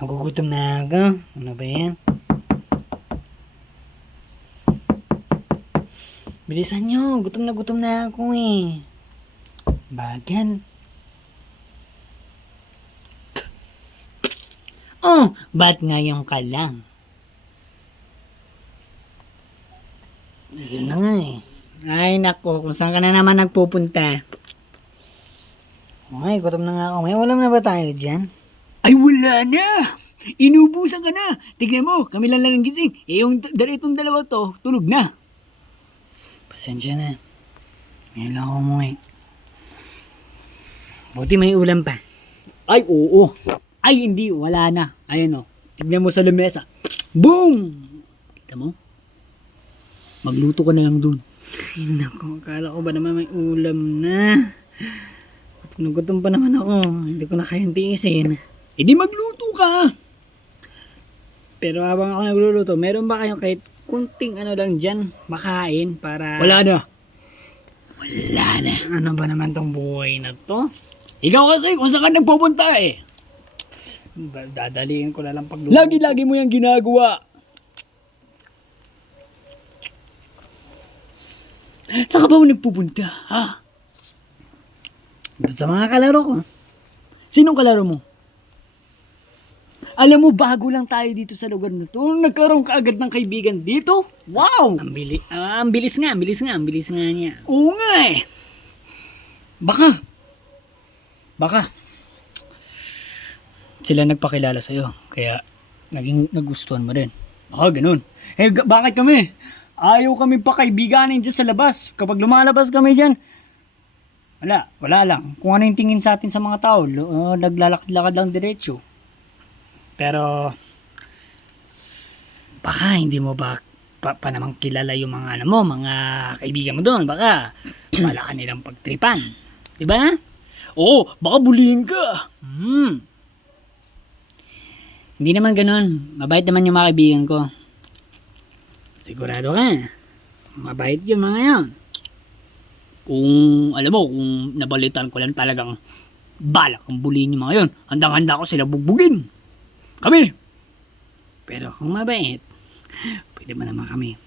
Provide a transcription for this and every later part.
Nagugutom na ako. Ano ba yan? Bilisan nyo. Gutom na ako eh. Bagan. Oh, ba't ngayon ka lang? Yun na nga eh. Ay nako, kung saan ka na naman nagpupunta? Ay, gutom na nga ako. May ulam na ba tayo dyan? Ay wala na! Inubusan ka na! Tignan mo, kami lang lang gising. Eh yung itong dalawa to, tulog na. Pasensya na. Ngayon lang ako umuwi. Buti may ulam pa. Ay oo. Ay hindi, wala na. Ayan o, tignan mo sa lamesa. Boom! Kita mo? Magluto ka na lang dun. Ay nako, akala ko ba naman may ulam na. Gutom pa naman ako. Hindi ko na kayang tiisin. Eh di magluto ka. Pero habang ako nagluluto, meron ba kayong kahit kunting ano lang dyan makain para... Wala na. Wala na. Ano ba naman tong buhay na to? Ikaw kasi kung saan ka nagpupunta eh. Dadaliin ko na lang pagluto. Lagi-lagi mo yung ginagawa. Saan ka ba mo nagpupunta, ha? Doon sa mga kalaro ko. Sinong kalaro mo? Alam mo, bago lang tayo dito sa lugar na to. Nagkaroon ka agad ng kaibigan dito? Wow! Ang bilis nga niya. Oo nga eh. Baka. Sila nagpakilala sa'yo. Kaya naging nagustuhan mo rin. Baka ganun. Eh, bakit kami? Ayaw kami pa kaibiganin dyan sa labas. Kapag lumalabas kami dyan, wala lang. Kung ano yung tingin sa atin sa mga tao, naglalakad-lakad lang diretsyo. Pero, baka hindi mo pa namang kilala yung mga mga kaibigan mo doon. Baka, wala ka nilang pagtripan. Diba? Oo, baka bulihin ka. Hindi naman ganun. Mabait naman yung mga kaibigan ko. Sigurado ka. Mabait yung mga yan. Kung, alam mo, kung nabalitan ko lang talagang balak ang bulihin yung mga yun, handang-handa ko sila bugbugin. Kami. Pero kung mabait, pwede ba naman kami?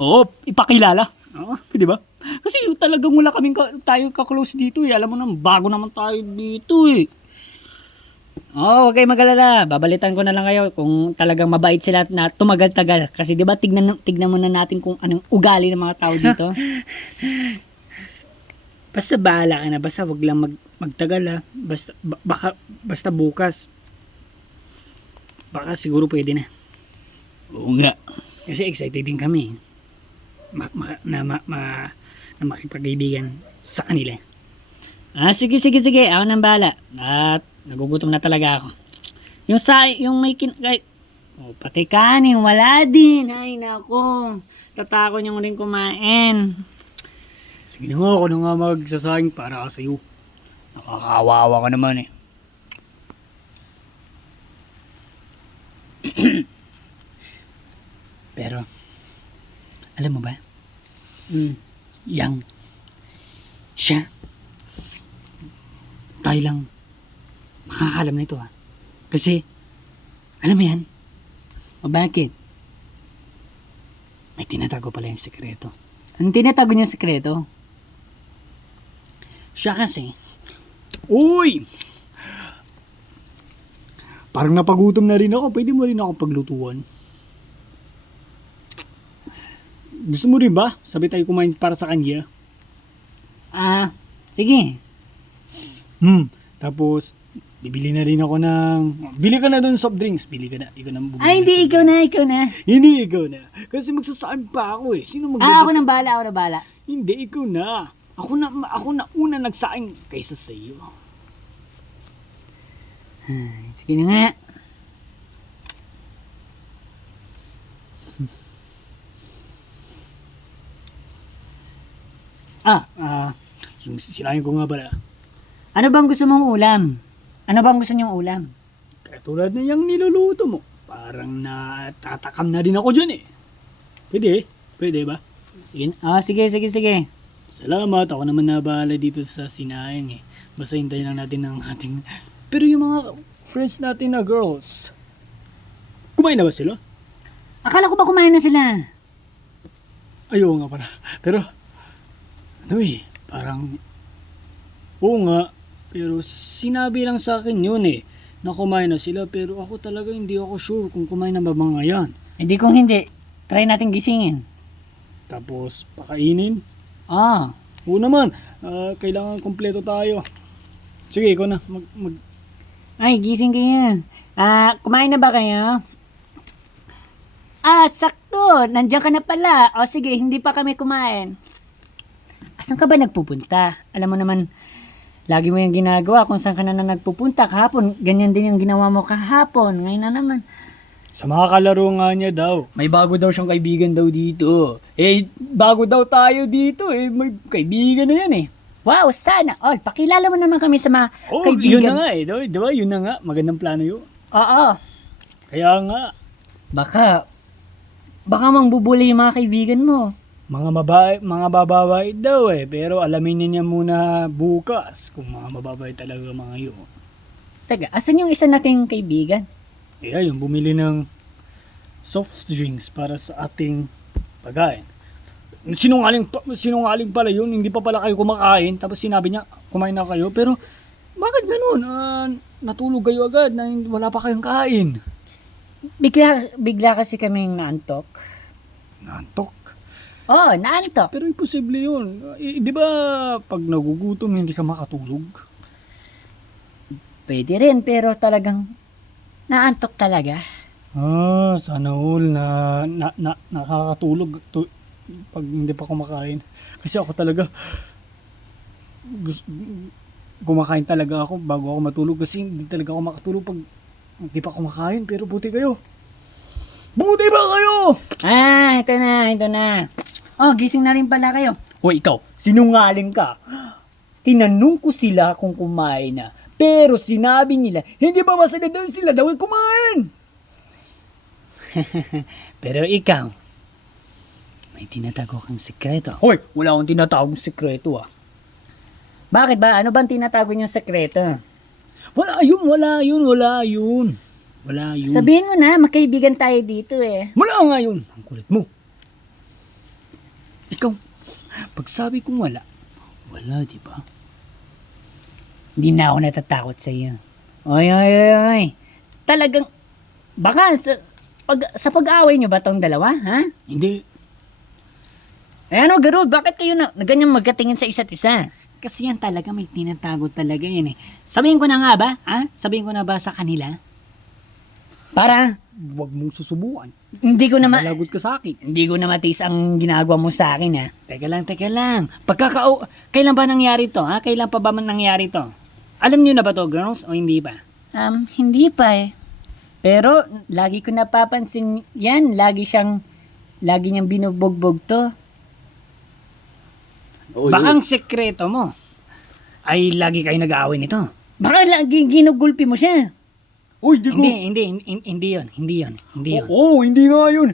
Oo, ipakilala. Oo. Pwede ba? Kasi talagang wala kaming tayo ka-close dito eh. Alam mo naman, bago naman tayo dito eh. Oo, huwag kayong mag-alala. Babalitan ko na lang kayo kung talagang mabait sila na tumagal-tagal. Kasi di ba tignan muna natin kung anong ugali ng mga tao dito. Basta bahala ka na. Basta wag lang magtagal ha. Basta bukas. Baka siguro pwede na. Oo nga. Kasi excited din kami. Na makipag-ibigan sa kanila. Sige. Ako nang bahala. At nagugutom na talaga ako. Yung may pati kanin, wala din. Ay, nako. Tatakon yung rin kumain. Sige na nga, ako na nga magsasayang para ka sa'yo. Nakakaawa ka naman eh. Pero, alam mo ba? Siya. Tayo lang makakalam na ito ha. Kasi, alam mo yan? O bakit? May tinatago pala yung sekreto. Anong tinatago niya yung sekreto? Siya kasi, Uy! Parang napagutom na rin ako. Pwede mo rin ako paglutuan. Gusto mo rin ba? Sabi tayo kumain para sa kanya. sige. Tapos, bibili na rin ako ng... Bili ka na doon soft drinks. Bili ka na. Ikaw na bumili Ay, ng hindi, soft ikaw drinks. na. Hindi, ikaw na. Kasi magsasabi pa ako eh. Sino Ako nang bahala. Hindi, ikaw na. Ako na una nagsaing kaysa sa iyo. Sige na nga. Yung sinayin ko nga pala. Ano bang gusto mong ulam? Ano bang gusto niyong ulam? Katulad na yung niluluto mo. Parang natatakam na din ako dyan eh. Pwede ba? Sige. Salamat, ako naman nabahala dito sa sinayang eh. Basta hintayin lang natin ng ating... Pero yung mga friends natin na girls. Kumain na ba sila? Akala ko ba kumain na sila? Ayaw nga pala. Pero, ano parang, oo nga, pero sinabi lang sa akin yun na kumain na sila, pero ako talaga hindi ako sure kung kumain na ba mga yan. Eh di kung hindi, try natin gisingin. Tapos, pakainin. Ah, Oo naman, kailangan kompleto tayo. Sige, ikaw na, ay gising kayo. Kumain na ba kayo? Sakto, nandiyan ka na pala. O sige, hindi pa kami kumain. Asan ka ba nagpupunta? Alam mo naman, lagi mo yung ginagawa kung saan ka na nagpupunta kahapon. Ganyan din yung ginawa mo kahapon. Ngayon na naman. sa mga kalaro nga niya daw. May bago daw siyang kaibigan daw dito. Bago daw tayo dito may kaibigan na yan Wow, sana all. Pakilala mo naman kami sa mga Oh, kaibigan. yun na nga diba? Yun na nga, magandang plano yun. Oo. Kaya nga, Baka mangbubuli yung mga kaibigan mo. mga babae daw pero alamin niya muna bukas kung mga mababait talaga mga yun. Teka, asan yung isa nating kaibigan? Yung bumili ng soft drinks para sa ating pagkain. Sinungaling pala yun, hindi pa pala kayo kumakain, tapos sinabi niya, kumain na kayo, pero bakit ganun? Natulog kayo agad na wala pa kayong kain. Bigla kasi kaming naantok. Nantok. Oo, naantok. Pero imposible yun. Di ba pag nagugutom hindi ka makatulog? Pwede rin, pero talagang naantok talaga. Sana all na nakakatulog pag hindi pa kumakain. Kasi ako talaga kumakain talaga ako bago ako matulog kasi hindi talaga ako makatulog pag hindi pa kumakain. Pero buti kayo. Buti ba kayo? Ito na. Oh, gising na rin pala kayo. Hoy, ikaw, sinungaling ka. Tinanong ko sila kung kumain na. Pero sinabi nila, hindi ba masaya daw sila daw kumain? Pero ikaw, may tinatago kang sekreto. Hoy, wala akong tinatawag sekreto Bakit ba? Ano bang tinatago niyong sekreto? Wala yun. Sabihin mo na, magkaibigan tayo dito Wala nga yun. Ang kulit mo. Ikaw, pag sabi kong wala, di ba? Hindi na ako natatakot sa iyo. Oy. Talagang, baka sa pag-away niyo ba tong dalawa, ha? Hindi. Ano, Garud, bakit kayo na ganyan magkatingin sa isa't isa? Kasi yan talaga, may tinatago talaga yan Sabihin ko na nga ba, ha? Sabihin ko na ba sa kanila? Para, Huwag mong susubukan. hindi ko na Malagot ka sa akin. hindi ko na matiis ang ginagawa mo sa akin, ha? Teka lang. Kailan ba nangyari to, ha? Kailan pa ba man nangyari to? Alam niyo na ba to, girls, o hindi pa? Hindi pa Pero, lagi ko napapansin yan. Lagi niyang binubugbog to. Baka ang sekreto mo ay lagi kayo nag-aaway nito. Baka lagi ginugulpi mo siya. Uy, di ko. Hindi yun. Oo, hindi nga yun.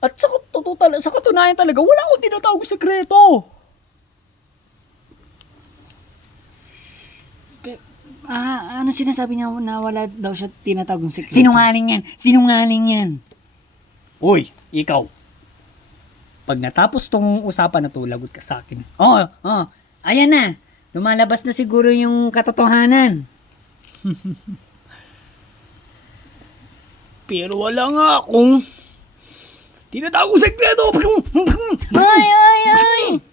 At sa katunayan talaga, wala akong tinatawag sekreto. Ano sinasabi niya na wala daw siya tinatawag ng sekreto? Sinungaling yan. Uy, ikaw. Pag natapos tong usapan na to, lagot ka sa akin. Oo. Ayan na. Lumalabas na siguro yung katotohanan. Pero wala nga akong tinatawag sekreto. Ay!